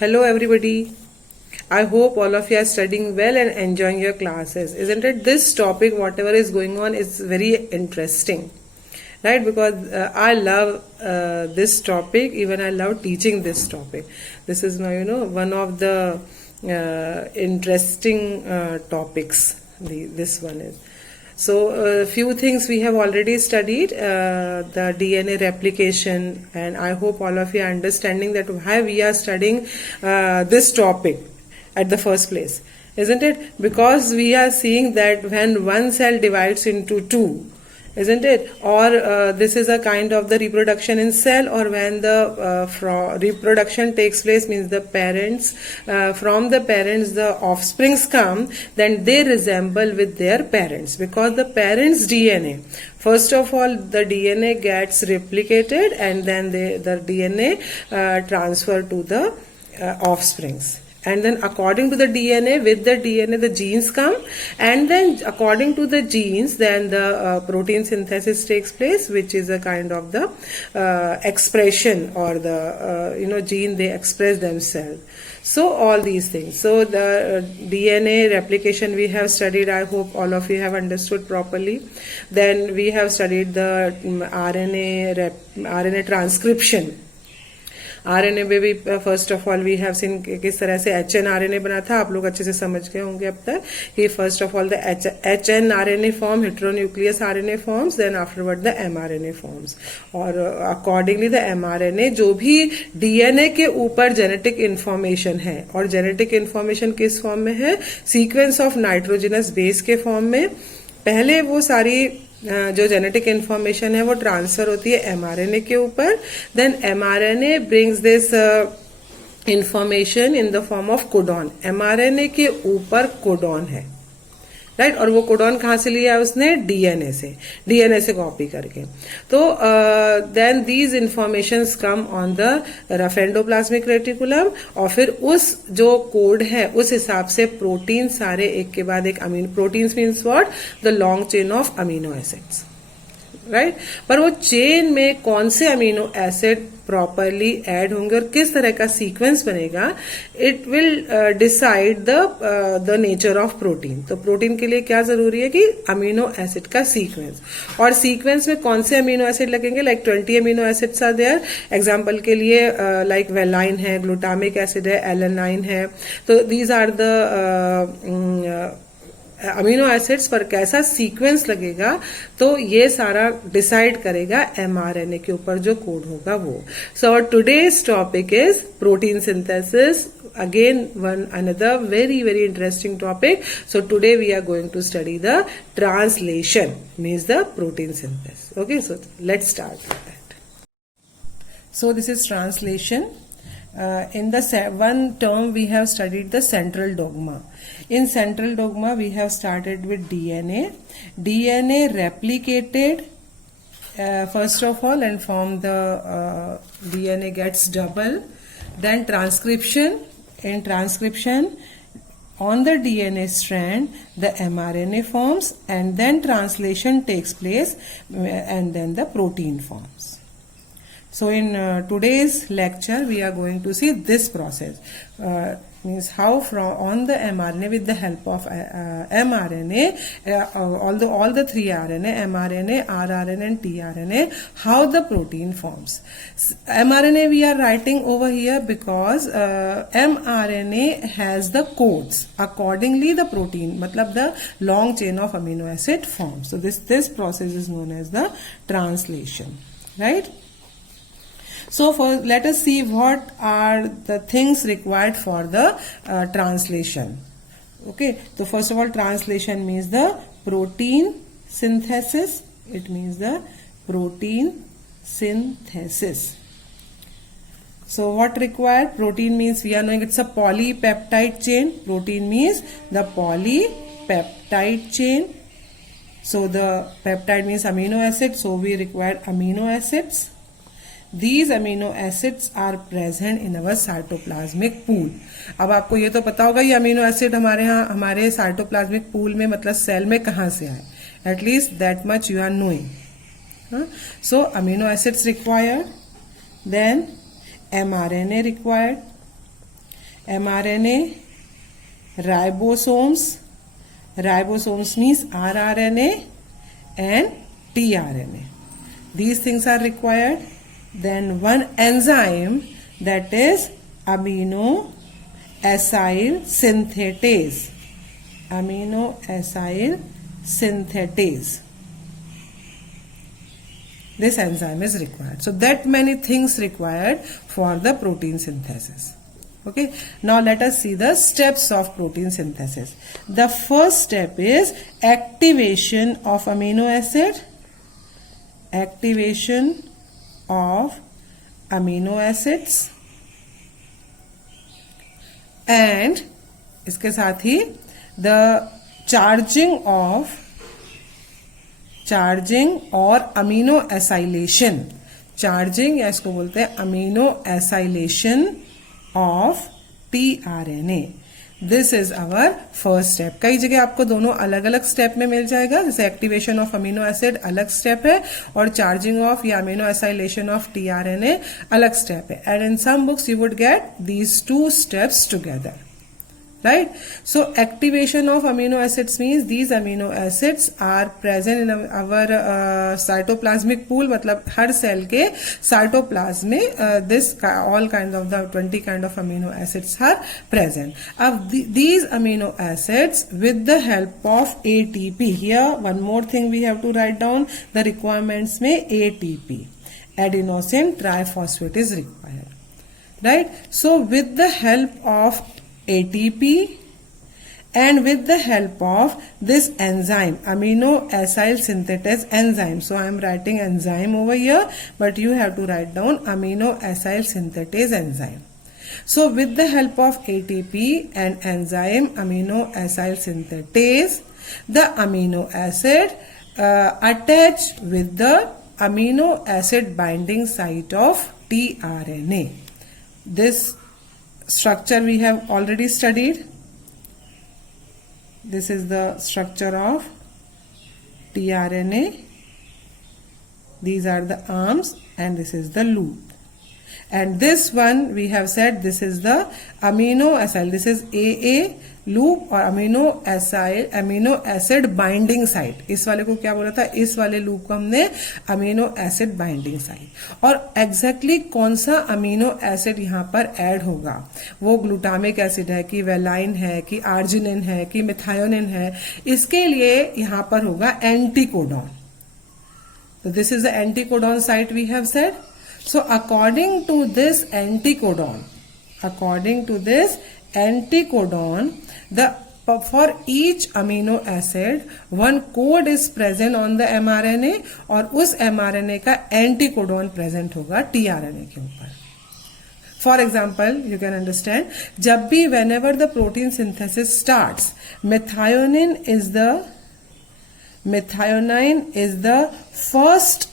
Hello everybody. I hope all of you are studying well and enjoying your classes. Isn't it? This topic, whatever is going on, is very interesting. Right? Because I love this topic. Even I love teaching this topic. This is now, one of the interesting topics. This one is. So a few things we have already studied, the DNA replication, and I hope all of you are understanding that why we are studying this topic at the first place, isn't it? Because we are seeing that when one cell divides into two, isn't it? Or this is a kind of the reproduction in cell, or when the reproduction takes place, means the parents, from the parents the offsprings come, then they resemble with their parents, because the parents' DNA, first of all the DNA gets replicated and then the DNA transfer to the offsprings. And then according to the DNA, with the DNA the genes come, and then according to the genes then the protein synthesis takes place, which is a kind of the expression, or the gene they express themselves. So all these things. So the DNA replication we have studied. I hope all of you have understood properly. Then we have studied the RNA transcription. RNA में भी first of all we have seen किस तरह से HN RNA बना था, आप लोग अच्छे से समझ गए होंगे अब तक कि first of all the HN RNA form, heteronucleus RNA forms, then afterward the mRNA forms, और अकॉर्डिंगली द mRNA जो भी DNA के ऊपर जेनेटिक इंफॉर्मेशन है, और जेनेटिक इंफॉर्मेशन किस फॉर्म में है, सीक्वेंस ऑफ नाइट्रोजनस बेस के फॉर्म में, पहले वो सारी जो जेनेटिक इंफॉर्मेशन है वो ट्रांसफर होती है mRNA के ऊपर, then mRNA brings this information in the form of codon. mRNA के ऊपर कोडॉन है, राइट, और वो कोडॉन कहाँ से लिया है उसने, डीएनए से कॉपी करके. तो then these informations come on the rough endoplasmic reticulum, और फिर उस जो कोड है उस हिसाब से प्रोटीन सारे एक के बाद एक amino proteins means what, the long chain of amino acids, right. पर वो चेन में कौन से अमीनो एसिड प्रॉपरली ऐड होंगे और किस तरह का सीक्वेंस बनेगा, it will decide the nature of protein. तो प्रोटीन के लिए क्या जरूरी है कि अमीनो एसिड का सीक्वेंस, और सीक्वेंस में कौन से अमीनो एसिड लगेंगे, like 20 amino acids are there. Example के लिए लाइक वेलाइन है, ग्लूटामिक एसिड है, एलेनाइन है. तो these are the amino acids पर कैसा सीक्वेंस लगेगा, तो ये सारा डिसाइड करेगा mRNA के ऊपर जो कोड होगा वो. So today's topic is protein synthesis. Again, another very interesting topic. So today we are going to study the translation, means the protein synthesis. Okay, so let's start with that. So this is translation. In the one term we have studied the central dogma. In central dogma we have started with DNA. DNA replicated first of all and form the DNA gets double. Then transcription. In transcription on the DNA strand the mRNA forms, and then translation takes place, and then the protein forms. So in today's lecture we are going to see this process, means how from on the mRNA with the help of mRNA, all the three RNA, mRNA, rRNA and tRNA, how the protein forms. mRNA we are writing over here because mRNA has the codes, accordingly the protein, matlab the long chain of amino acid forms. So this process is known as the translation, right? So let us see what are the things required for the translation. Okay, so first of all, translation means the protein synthesis. It means the protein synthesis. So what required? Protein means we are knowing it's a polypeptide chain. Protein means the polypeptide chain. So the peptide means amino acid. So we require amino acids. These amino acids are present in our cytoplasmic pool. अब आपको ये तो पता होगा ये amino acid हमारे cytoplasmic pool में, मतलब सेल में कहाँ से आए. At least that much you are knowing. So amino acids required, then mRNA required, mRNA, ribosomes. Ribosomes means rRNA and tRNA. These things are required. Then one enzyme, that is amino acyl synthetase. Amino acyl synthetase. This enzyme is required. So that many things required for the protein synthesis. Okay. Now let us see the steps of protein synthesis. The first step is activation of amino acid. Activation of amino acids. And इसके साथ ही the charging और aminoacylation. Charging या इसको बोलते हैं aminoacylation of tRNA. This is our first step. कई जगह आपको दोनों अलग अलग स्टेप में मिल जाएगा. जैसे एक्टिवेशन ऑफ अमीनो एसिड अलग स्टेप है और चार्जिंग ऑफ या अमीनो एसाइलेशन ऑफ टीआरएनए अलग स्टेप है. And in some books you would get these two steps together. Right? So activation of amino acids means these amino acids are present in our cytoplasmic pool. मतलब हर cell के cytoplasm में this all kind of the 20 kind of amino acids are present. अब these amino acids with the help of ATP. Here one more thing we have to write down. The requirements में ATP, adenosine triphosphate is required. Right? So with the help of ATP and with the help of this enzyme, amino acyl synthetase enzyme. So I am writing enzyme over here, but you have to write down amino acyl synthetase enzyme. So with the help of ATP and enzyme amino acyl synthetase, the amino acid attach with the amino acid binding site of tRNA. This structure we have already studied. This is the structure of tRNA. These are the arms and this is the loop. And this one we have said this is the amino acyl. This is AA loop और amino acid binding site. इस वाले को क्या बोला था? इस वाले loop को हमने अमीनो एसिड बाइंडिंग साइट. और एग्जैक्टली कौन सा अमीनो एसिड यहाँ पर ऐड होगा, वो ग्लूटामिक एसिड है कि वेलाइन है कि आर्जिनिन है कि मिथायोनिन है, इसके लिए यहाँ पर होगा एंटीकोडॉन. तो this is the anticodon site we have said. So according to this anticodon, for each amino acid one code is present on the mRNA और उस mRNA का anticodon present होगा tRNA के ऊपर. For example, you can understand, जब भी whenever the protein synthesis starts, methionine is the first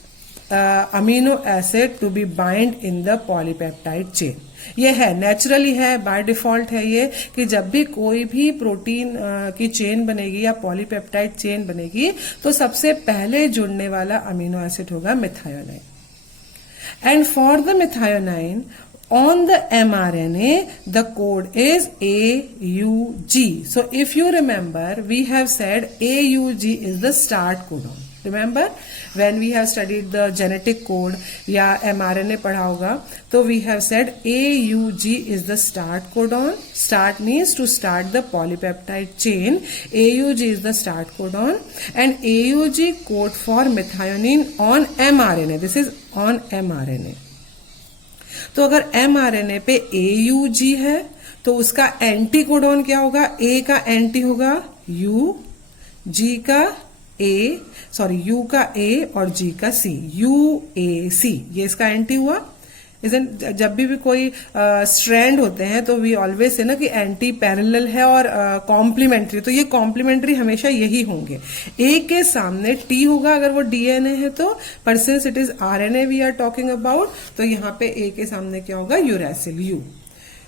amino acid to be bind in the polypeptide chain. ये है नेचुरली है, बाय डिफॉल्ट है ये कि जब भी कोई भी प्रोटीन की चेन बनेगी या पॉलीपेप्टाइड चेन बनेगी तो सबसे पहले जुड़ने वाला अमीनो एसिड होगा methionine. And for the methionine on the mRNA the code is AUG. So if you remember, we have said AUG is the start codon. Remember when we have studied the genetic code या mRNA पढ़ा होगा तो we have said AUG is the start codon. Start means to start the polypeptide chain. AUG is the start codon and AUG code for methionine on mRNA. This is on mRNA. तो अगर mRNA पे AUG है तो उसका anticodon क्या होगा? A का anti होगा U, G का U का A और G का C, UAC. ये इसका एंटी हुआ. जब भी कोई स्ट्रैंड होते हैं तो वी ऑलवेज से ना कि एंटी पैरेलल है और कॉम्प्लीमेंट्री, तो ये कॉम्प्लीमेंट्री हमेशा यही होंगे. ए के सामने टी होगा अगर वो डीएनए है तो, पर since it is RNA we are talking about, तो यहाँ पे ए के सामने क्या होगा? Uracil U.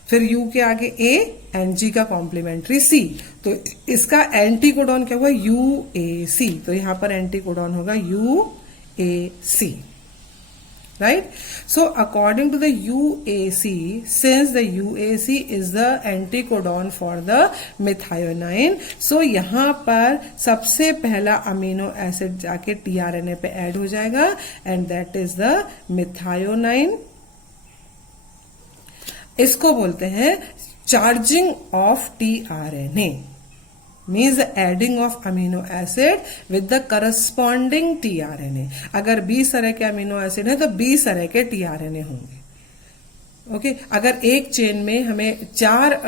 फिर यू के आगे ए एंड जी का कॉम्प्लीमेंट्री सी, तो इसका एंटी कोडॉन क्या होगा? यूएसी. तो यहाँ पर एंटी कोडॉन होगा UAC. right? So according to the UAC, since the UAC is the anticodon for the methionine, so यहाँ पर सबसे पहला अमीनो एसिड जाके टीआरएनए पे ऐड हो जाएगा and that is the methionine. इसको बोलते हैं charging of tRNA, means the adding of amino acid with the corresponding tRNA. अगर 20 तरह के अमीनो एसिड है तो 20 तरह के tRNA होंगे. ओके अगर एक चेन में हमें 4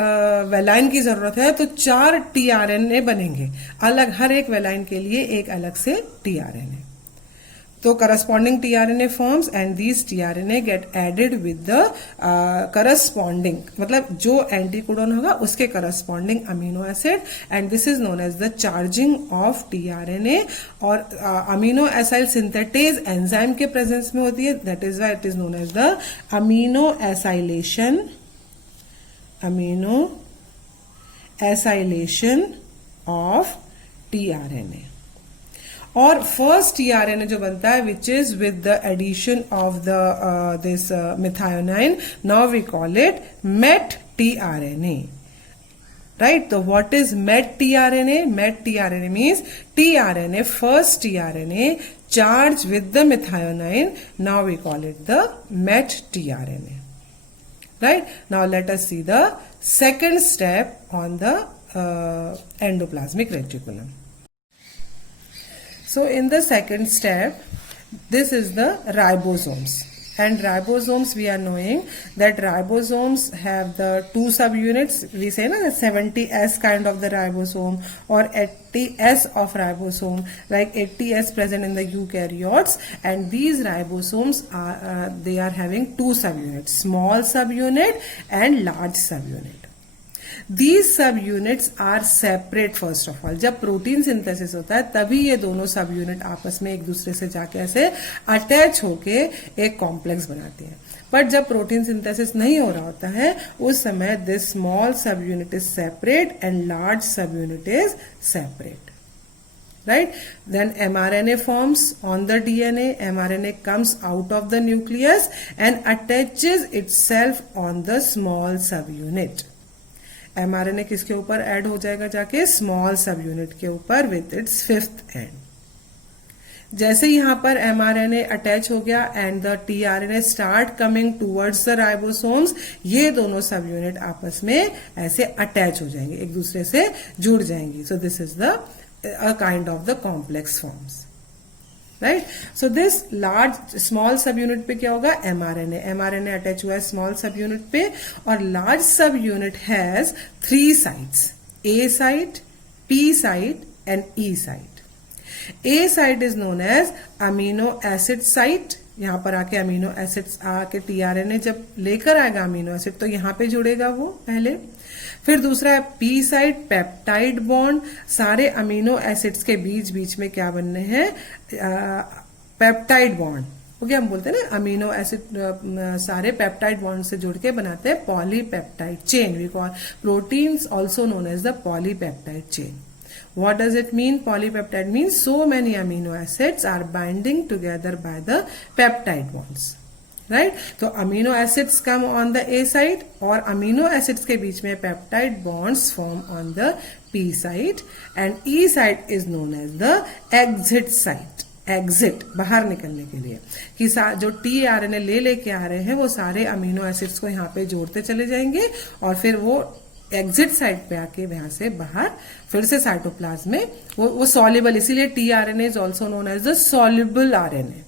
वेलाइन की जरूरत है तो 4 tRNA बनेंगे, अलग हर एक वेलाइन के लिए एक अलग से tRNA. तो corresponding tRNA forms and these tRNA get added with the corresponding, मतलब जो एंटीकोडॉन होगा उसके corresponding amino acid and this is known as the charging of tRNA. और amino acyl synthetase enzyme के presence में होती है, that is why it is known as the amino acylation of tRNA. और फर्स्ट टीआरएनए जो बनता है which is with the addition of the this methionine, now we call it Met tRNA, right? तो what is Met tRNA? Met tRNA means tRNA, first tRNA charge with the methionine, now we call it the met tRNA, right? Now let us see the second step on the endoplasmic reticulum. So in the second step, this is the ribosomes. And ribosomes, we are knowing that ribosomes have the 2 subunits. We say na, the 70S kind of the ribosome or 80S of ribosome, like 80S present in the eukaryotes. And these ribosomes are they are having 2 subunits, small subunit and large subunit. These subunits are separate first of all. जब protein synthesis होता है तभी ये दोनों सब unit आपस में एक दूसरे से जाके ऐसे अटैच होके एक कॉम्प्लेक्स बनाते हैं. बट जब प्रोटीन सिंथेसिस नहीं हो रहा होता है उस समय दिस स्मॉल सब unit is separate and large सब unit is separate, right? Then mRNA forms on the DNA. mRNA comes out of the nucleus and attaches itself on the small subunit. mRNA किसके ऊपर add हो जाएगा जाके? Small सब unit के ऊपर with its 5th and. जैसे यहां पर mRNA अटैच हो गया and the tRNA start coming towards the ribosomes, ये दोनों सब यूनिट आपस में ऐसे अटैच हो जाएंगे, एक दूसरे से जुड़ जाएंगी. सो this is the a kind of the complex forms, right? So this large small subunit पे क्या होगा? mRNA अटैच हुआ है small subunit पे और large subunit has 3 sites, A site, P site and E site. A site is known as amino acid site. यहाँ पर आके अमीनो एसिड्स आके टीआरएनए जब लेकर आएगा अमीनो एसिड तो यहाँ पे जुड़ेगा वो पहले. फिर दूसरा है पी साइड, पेप्टाइड बॉन्ड. सारे अमीनो एसिड्स के बीच में क्या बनने हैं? Peptide bond. ओके हम बोलते हैं ना अमीनो एसिड सारे पेप्टाइड बॉन्ड से जुड़ के बनाते हैं polypeptide chain. We call proteins also known as the polypeptide chain. What does it mean? Polypeptide means so many amino acids are binding together by the peptide bonds, right? तो amino acids come on the A side और amino acids के बीच में peptide bonds form on the P side and E side is known as the exit site. Exit बाहर निकलने के लिए कि जो टीआरएनए लेके आ रहे हैं वो सारे अमीनो एसिड्स को यहाँ पे जोड़ते चले जाएंगे और फिर वो एग्जिट साइड पे आके वहां से बाहर फिर से साइटोप्लाज्म में वो सॉल्युबल, इसीलिए tRNA is also known as the soluble RNA.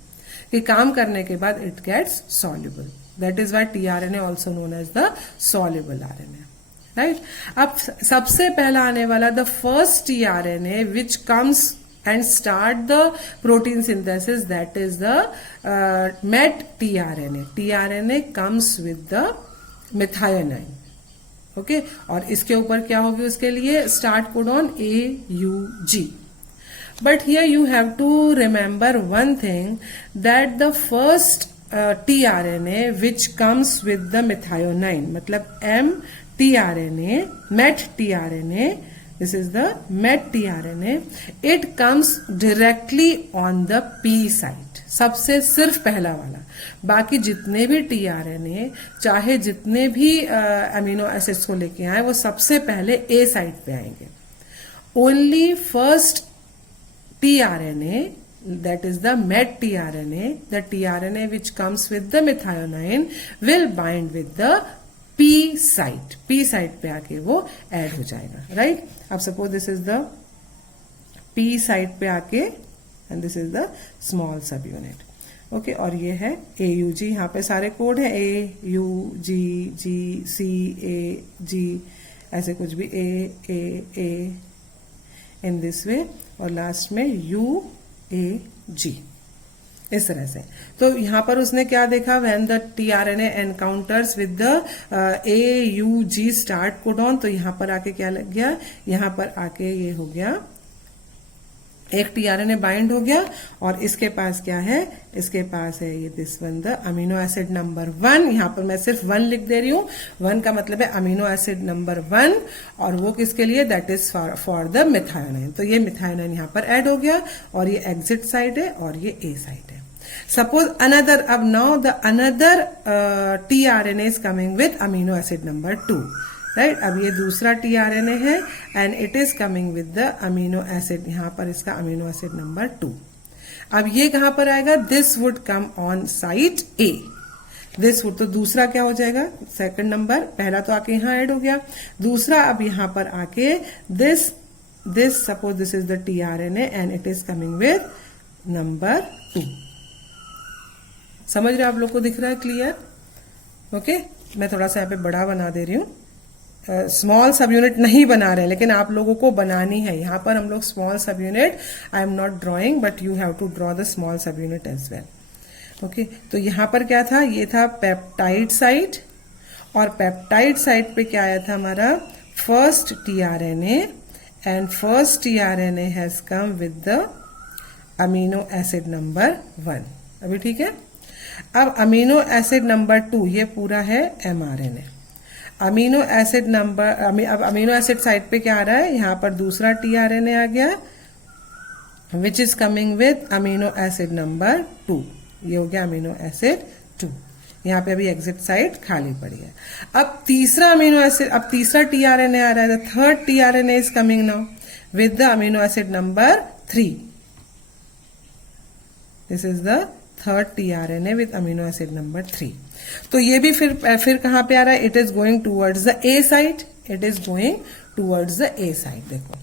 कि काम करने के बाद it gets soluble, that is why tRNA also known as the soluble RNA, right? अब सबसे पहला आने वाला the first tRNA which comes and start the protein synthesis, that is the met tRNA. tRNA comes with the methionine. Okay और इसके ऊपर क्या होगी उसके लिए? Start codon AUG. But here you have to remember one thing that the first tRNA which comes with the methionine, मतलब mtRNA, met tRNA this is the met tRNA, it comes directly on the P site, सबसे सिर्फ पहला वाला। बाकी जितने भी tRNA चाहे जितने भी अमीनो एसिड्स को लेके आए वो सबसे पहले ए साइट पे आएंगे। Only first tRNA, that is the met tRNA, the tRNA which comes with the methionine will bind with the P site, P site पे आके वो ऐड हो जाएगा, राइट। अब suppose this is the P site पे आके and this is the small सब unit, okay. और ये है AUG, यहाँ पे सारे कोड है AUG, ऐसे कुछ भी A इन दिस वे, और लास्ट में UAG, इस तरह से। तो यहां पर उसने क्या देखा, when the tRNA encounters with the AUG start codon, तो यहां पर आके क्या लग गया, यहां पर आके ये हो गया, एक टीआरएनए बाइंड हो गया, और इसके पास क्या है, इसके पास है ये this one the amino acid number 1। यहां पर मैं सिर्फ 1 लिख दे रही हूं, 1 का मतलब है अमीनो एसिड नंबर 1, और वो किसके लिए, दैट इज फॉर द मिथायोनाइन। तो ये मिथायोनाइन यहां पर ऐड हो गया, और ये एग्जिट साइड है और ये ए साइड है। सपोज अनदर, अब now the another tRNA is coming with amino acid number 2, right. अब ये दूसरा टीआरएनए है and it is coming with the amino acid, यहां पर इसका अमीनो एसिड नंबर 2। अब ये कहां पर आएगा, this would come on site A, this would, तो दूसरा क्या हो जाएगा, सेकंड नंबर, पहला तो आके यहां ऐड हो गया, दूसरा अब यहां पर आके this suppose this is the tRNA and it is coming with number 2। समझ रहे आप लोग को, दिख रहा है क्लियर, ओके। मैं थोड़ा सा यहाँ पे बड़ा बना दे रही हूँ, स्मॉल सब यूनिट नहीं बना रहे, लेकिन आप लोगों को बनानी है। यहां पर हम लोग small subunit, I am not drawing but you have to draw the small subunit as well, okay. तो यहां पर क्या था, ये था पेप्टाइड साइट, और पेप्टाइड साइट पे क्या आया था हमारा, first tRNA, and first tRNA has come with the amino acid number 1। अभी ठीक है। अब अमीनो एसिड नंबर 2, ये पूरा है एमआरएनए। अमीनो एसिड नंबर, अब अमीनो एसिड साइट पे क्या आ रहा है, यहां पर दूसरा टीआरएनए आ गया which is coming with amino acid number 2, ये हो गया अमीनो एसिड 2। यहां पे अभी एग्जिट साइट खाली पड़ी है। अब तीसरा अमीनो एसिड, अब तीसरा टीआरएनए आ रहा है, the third tRNA is coming now with the amino acid number 3, this is the third tRNA with amino acid number 3। तो ये भी फिर कहां पे आ रहा है, it is going towards the A side, it is going towards the A side. देखो,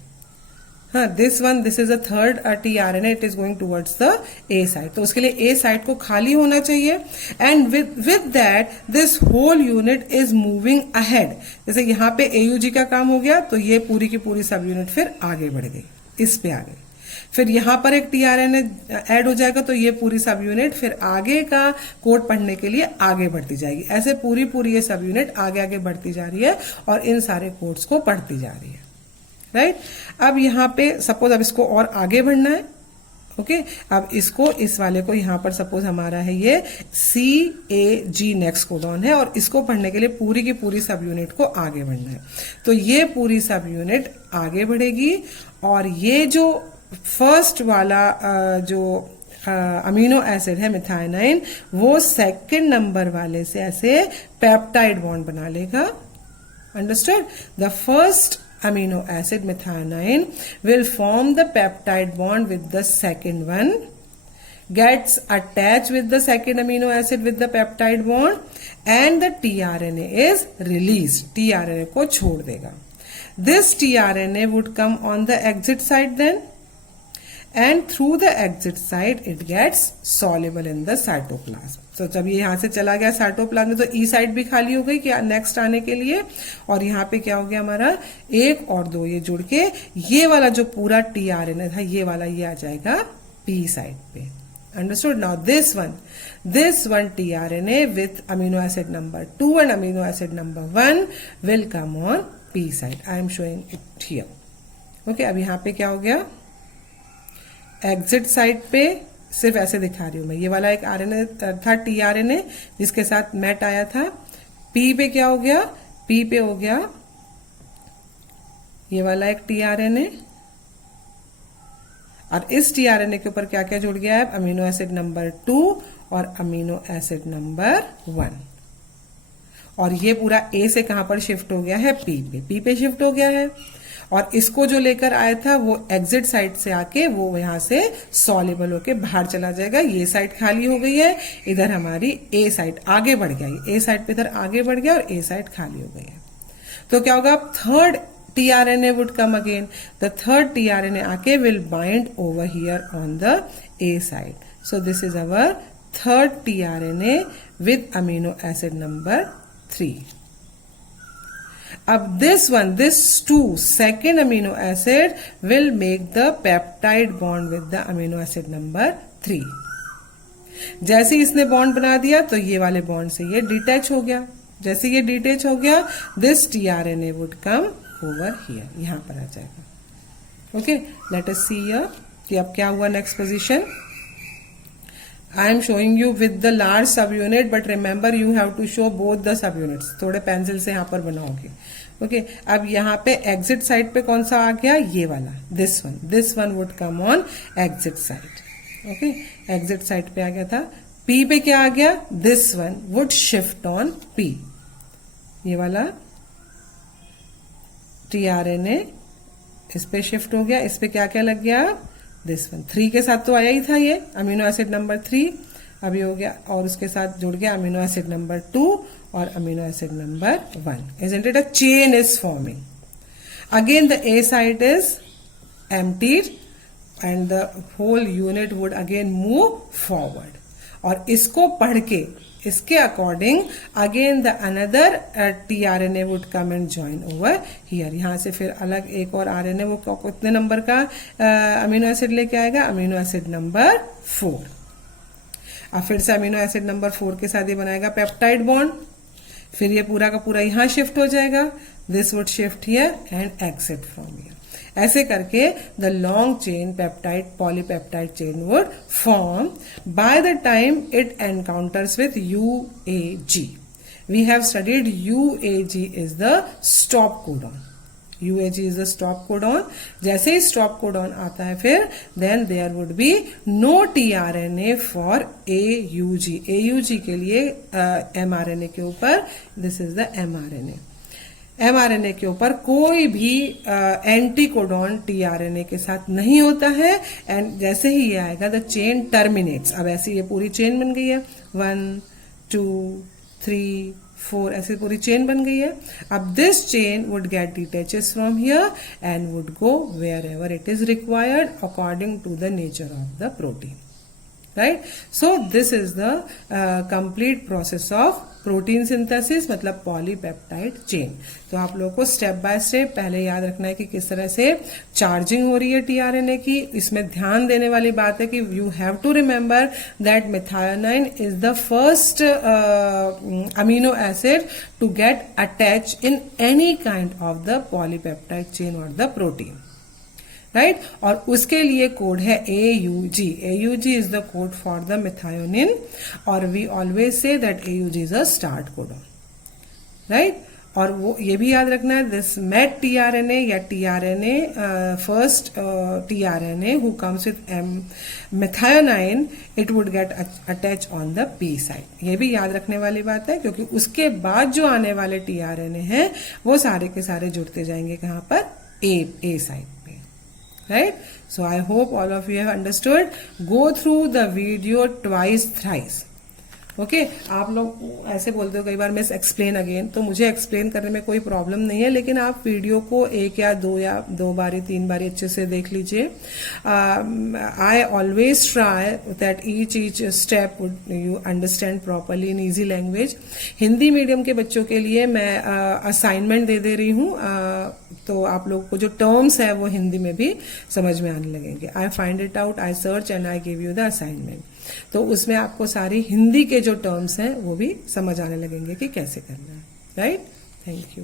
हाँ, this is a third tRNA, it is going towards the A side. तो उसके लिए ए साइड को खाली होना चाहिए, and with that this whole unit is moving ahead. जैसे यहां पे AUG का काम हो गया, तो ये पूरी की पूरी सब यूनिट फिर आगे बढ़ गई, इस पे आ गई। फिर यहां पर एक टीआरएनए ऐड हो जाएगा, तो ये पूरी सब यूनिट फिर आगे का कोड पढ़ने के लिए आगे बढ़ती जाएगी। ऐसे पूरी ये सब यूनिट आगे आगे बढ़ती जा रही है और इन सारे कोड्स को पढ़ती जा रही है, राइट। अब यहां पे सपोज अब इसको और आगे बढ़ना है, ओके। अब इसको, इस वाले को यहां पर सपोज हमारा है ये CAG नेक्स्ट कोडॉन है, और इसको पढ़ने के लिए पूरी की पूरी सब यूनिट को आगे बढ़ना है। तो ये पूरी सब यूनिट आगे बढ़ेगी, और ये जो फर्स्ट वाला जो अमीनो एसिड है मिथायोनाइन, वो सेकंड नंबर वाले से ऐसे पेप्टाइड बॉन्ड बना लेगा। Understood? The first amino acid methionine will form the peptide bond with the second one, gets attached with the second amino acid with the peptide bond, and the tRNA is released. tRNA को छोड़ देगा. This tRNA would come on the exit site then, and through the exit site it gets soluble in the cytoplasm. तो जब ये यहाँ से चला गया साइटोप्लाज्म में, तो ई साइड भी खाली हो गई क्या नेक्स्ट आने के लिए, और यहाँ पे क्या हो गया हमारा 1 और 2 ये जुड़ के ये वाला जो पूरा टीआरएनए था ये वाला ये आ जाएगा पी साइड पे. Understood? Now this one tRNA with amino acid number 2 and amino acid number 1 will come on P side. I am showing it here. Okay, अब यहाँ पे क्या हो गया, एग्जिट साइड पे सिर्फ ऐसे दिखा रही हूं मैं. ये वाला एक आरएनए था टीआरएनए जिसके साथ मैट आया था. पी पे क्या हो गया, पी पे हो गया ये वाला एक टीआरएनए, और इस टीआरएनए के ऊपर क्या क्या जुड़ गया है, अमीनो एसिड नंबर 2 और अमीनो एसिड नंबर 1, और ये पूरा ए से कहां पर शिफ्ट हो गया है, पी पे शिफ्ट हो गया है। और इसको जो लेकर आया था वो एग्जिट साइड से आके वो यहां से सॉल्युबल होके बाहर चला जाएगा। ये साइड खाली हो गई है, इधर हमारी ए साइड आगे बढ़ गया, ए साइड पे इधर आगे बढ़ गया और ए साइड खाली हो गई है। तो क्या होगा, third tRNA would come again, the third tRNA आके will bind over here on the A side. So this is our third tRNA with amino acid number 3. अब this 2 second amino acid will make the peptide bond with the amino acid number 3. जैसे इसने bond बना दिया तो ये वाले bond से ये डिटैच हो गया। जैसे ये डिटैच हो गया, this tRNA would come over here, यहां पर आ जाएगा। Okay, late us see here कि अब क्या हुआ next position. I am showing you with the large subunit, but remember you have to show both the subunits. थोड़े पेंसिल से यहाँ पर बनाओगे। ओके, अब यहाँ पे एग्जिट साइड पे कौन सा आ गया, ये वाला, this one would come on exit side. Okay, exit side पे आ गया था। पी पे क्या आ गया, this one would shift on P, ये वाला टीआरएनए इस पे शिफ्ट हो गया। इस पे क्या क्या लग गया, दिस वन, 3 के साथ तो आया ही था ये अमीनो एसिड नंबर 3, अभी हो गया, और उसके साथ जुड़ गया अमीनो एसिड नंबर 2 और amino acid number 1। Isn't it a chain is forming? Again the A site is emptied and the whole unit would again move forward. और इसको पढ़ के इसके according again the another tRNA would come and join over here. यहां से फिर अलग एक और आरएनए वो कितने नंबर का अमीनो एसिड लेके आएगा, अमीनो एसिड नंबर 4। अब फिर से अमीनो एसिड नंबर 4 के साथ ये बनाएगा पेप्टाइड बॉन्ड, फिर ये पूरा का पूरा यहां शिफ्ट हो जाएगा, this would shift here and exit from here. ऐसे करके the long chain peptide polypeptide chain would form by the time it encounters with UAG. We have studied UAG is the stop codon, UAG is the stop codon. जैसे ही stop codon आता है फिर then there would be no tRNA for AUG। AUG के लिए mRNA के ऊपर this is the mRNA। mRNA के ऊपर कोई भी एंटी कोडॉन टीआरएनए के साथ नहीं होता है, एंड जैसे ही ये आएगा द चेन टर्मिनेट्स। अब ऐसी ये पूरी चेन बन गई है, 1 2 3 4 ऐसी पूरी चेन बन गई है। अब this chain would get detaches from here and would go wherever it is required according to the nature of the protein, right. So this is the complete process of protein synthesis, मतलब polypeptide chain. तो आप लोगों को step by step पहले याद रखना है कि किस तरह से चार्जिंग हो रही है टीआरएनए की। इसमें ध्यान देने वाली बात है कि you have to remember that methionine is the first amino acid to get attach in any kind of the polypeptide chain और द प्रोटीन, राइट। और उसके लिए कोड है AUG। AUG is the code for the methionine, और we always say that AUG is a start codon, right. और वो ये भी याद रखना है, दिस मेट टीआरएनए या tRNA first tRNA who comes with मेथायोनाइन it would get attach on the P side. ये भी याद रखने वाली बात है, क्योंकि उसके बाद जो आने वाले टीआरएनए हैं वो सारे के सारे जुड़ते जाएंगे कहां पर, A साइड पे, right? So I hope all of you have understood. Go through the video twice, thrice. Okay आप लोग ऐसे बोलते हो कई बार मिस एक्सप्लेन अगेन, तो मुझे एक्सप्लेन करने में कोई प्रॉब्लम नहीं है, लेकिन आप वीडियो को एक या दो बारी 3 बारी अच्छे से देख लीजिए। I always try that each step you understand properly in easy language. Hindi medium के बच्चों के लिए मैं असाइनमेंट दे रही हूँ, तो आप लोगों को जो टर्म्स है वो हिंदी में भी समझ में आने लगेंगे। I find it out, I search and I give you the assignment. तो उसमें आपको सारी हिंदी के जो टर्म्स हैं वो भी समझ आने लगेंगे कि कैसे करना है, राइट। Thank you.